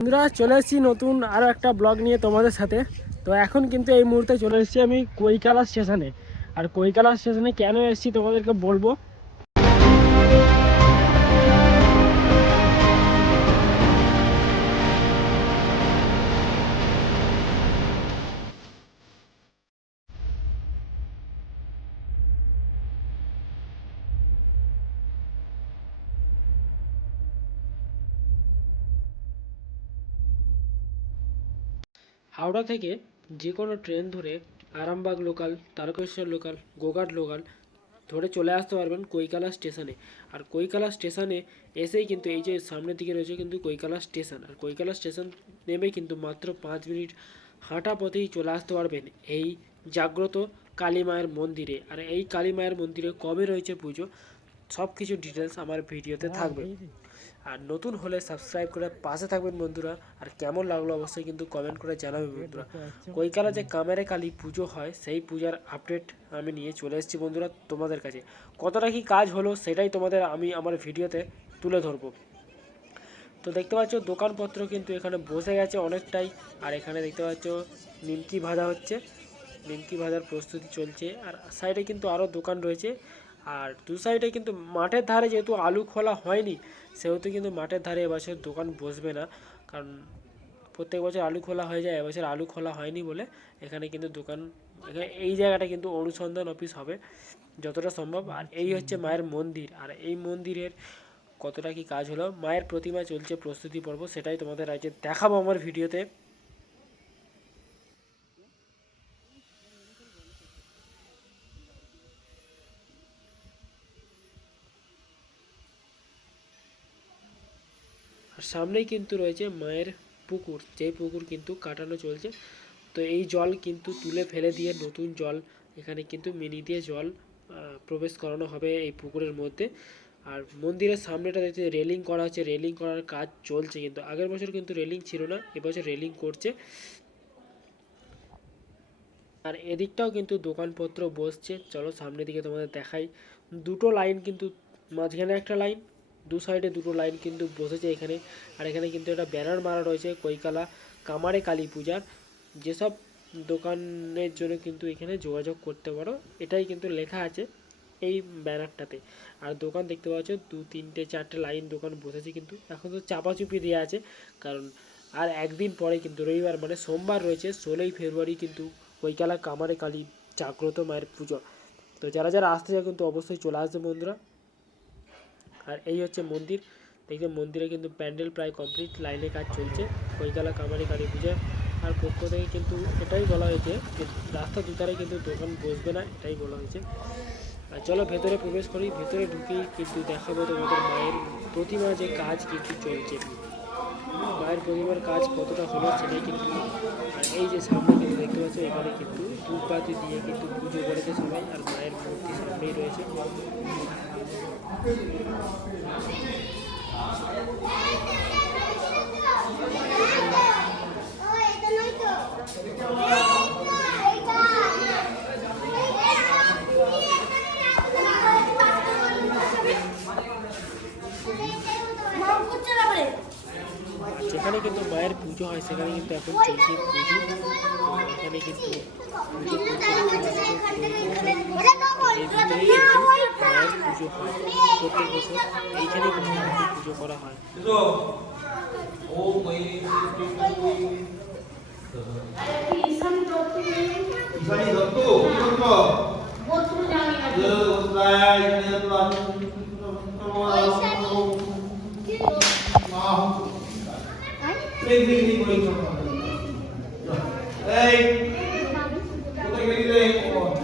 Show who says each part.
Speaker 1: বন্ধুরা, চলে এসেছি নতুন আরও একটা ব্লগ নিয়ে তোমাদের সাথে। তো এখন কিন্তু এই মুহূর্তে চলে এসেছি আমি কৈকালা স্টেশনে। আর কৈকালা স্টেশনে কেন এসেছি তোমাদেরকে বলব? হাওড়া থেকে যে কোনো ট্রেন ধরে Arambagh local Tarakeswar local Goghat local ধরে চলে আসতে পারবেন কৈকালা স্টেশনে আর কৈকালা স্টেশনে এসেই কিন্তু এই যে সামনের দিকে রয়েছে কিন্তু কৈকালা স্টেশন আর কৈকালা স্টেশন নেমে কিন্তু মাত্র পাঁচ মিনিট হাঁটা পথেই চলে আসতে পারবেন এই জাগ্রত কালী মায়ের মন্দিরে। আর এই কালী মায়ের মন্দিরে কবে রয়েছে পুজো সব কিছু ডিটেলস আমার ভিডিওতে থাকবে। আর নতুন হলে সাবস্ক্রাইব করে পাশে থাকবেন বন্ধুরা। আর কেমন লাগল অবশ্যই কিন্তু কমেন্ট করে জানাবেন বন্ধুরা। কৈকালা যে কামেরে কালী পুজো হয়, সেই পূজার আপডেট আমি নিয়ে চলে এসেছি বন্ধুরা তোমাদের কাছে। কতটা কি কাজ হলো সেটাই তোমাদের আমি আমার ভিডিওতে তুলে ধরবো। তো দেখতে পাচ্ছ দোকানপত্র কিন্তু এখানে বসে গেছে অনেকটাই। আর এখানে দেখতে পাচ্ছ নিমকি ভাজা হচ্ছে। নিমকি ভাজার প্রস্তুতি চলছে। আর সাইডে কিন্তু আরও দোকান রয়েছে। আর দু সাইডে কিন্তু মাঠের ধারে যেহেতু আলু খোলা হয়নি, সেহেতু কিন্তু মাঠের ধারে এবছর দোকান বসবে না। কারণ প্রত্যেক বছর আলু খোলা হয়ে যায়, এবছর আলু খোলা হয়নি বলে এখানে কিন্তু দোকান, এখানে এই জায়গাটা কিন্তু অনুসন্ধান অফিস হবে যতটা সম্ভব। আর এই হচ্ছে মায়ের মন্দির, আর এই মন্দিরের কতটা কি কাজ হলো, মায়ের প্রতিমা চলছে প্রস্তুতি পর্ব, সেটাই তোমাদের আজকে দেখাবো আমার ভিডিওতে। আর সামনেই কিন্তু রয়েছে মায়ের পুকুর যেই পুকুর কিন্তু কাটানো চলছে। তো এই জল কিন্তু তুলে ফেলে দিয়ে নতুন জল, এখানে কিন্তু মিনি দিয়ে জল প্রবেশ করানো হবে এই পুকুরের মধ্যে। আর মন্দিরের সামনেটা দেখতে রেলিং করা হচ্ছে, রেলিং করার কাজ চলছে কিন্তু। আগের বছর কিন্তু রেলিং ছিল না, এবছর রেলিং করছে। আর এদিকটাও কিন্তু দোকানপত্র বসছে। চলো সামনের দিকে তোমাদের দেখাই। দুটো লাইন কিন্তু, মাঝখানে একটা লাইন দু সাইডে দুটো লাইন কিন্তু বসেছে এখানে। আর এখানে কিন্তু একটা ব্যানার মারা রয়েছে, কৈকালা কামারে কালী পূজার। যেসব দোকানের জন্য কিন্তু এখানে যোগাযোগ করতে পারো, এটাই কিন্তু লেখা আছে এই ব্যানারটাতে। আর দোকান দেখতে পাচ্ছ, দু, তিনটে, চারটে লাইন দোকান বসেছে কিন্তু। এখন তো চাপাচুপি দেওয়া আছে, কারণ আর একদিন পরে কিন্তু রবিবার মানে সোমবার রয়েছে, ষোলোই ফেব্রুয়ারি কিন্তু কৈকালা কামারে কালী জাগ্রত মায়ের পুজো। তো যারা যারা আসতে চায় কিন্তু অবশ্যই চলে আসবে বন্ধুরা। আর এই হচ্ছে মন্দির। দেখবে মন্দিরে কিন্তু প্যান্ডেল প্রায় কমপ্লিট লাইনে কাজ চলছে। কৈতলা কামারি, কালী পূজা। আর পক্ষ থেকে কিন্তু এটাই বলা হয়েছে যে রাস্তা দুধারে কিন্তু দোকান বসবে না, এটাই বলা হয়েছে। আর চলো ভেতরে প্রবেশ করি। ভেতরে ঢুকেই কিন্তু দেখাবো তোমাদের মায়ের প্রতিমা যে কাজ কিন্তু চলছে। মায়ের পরিবার কাজ কতটা হলো সেটাই কিন্তু আর এই যে সামনে কিন্তু দেখতে পাচ্ছ, এখানে কিন্তু ধূপবাতি দিয়ে কিন্তু পুজো করেছে সবাই, আর মায়ের মূর্তি সামনেই রয়েছে। যেখানে কিন্তু মায়ের পুজো হয় সেখানে কিন্তু এখন চলছে পুজো। এখানে কিন্তু পুজো এই ভিতরেই কিন্তু মায়ের পুজো হয় প্রত্যেক বছর এইখানেই কিন্তু পুজো করা হয়।
Speaker 2: 이산 কেন্দ্রে ইনি পরীক্ষা করবেন এই কোথায় গেলে কথা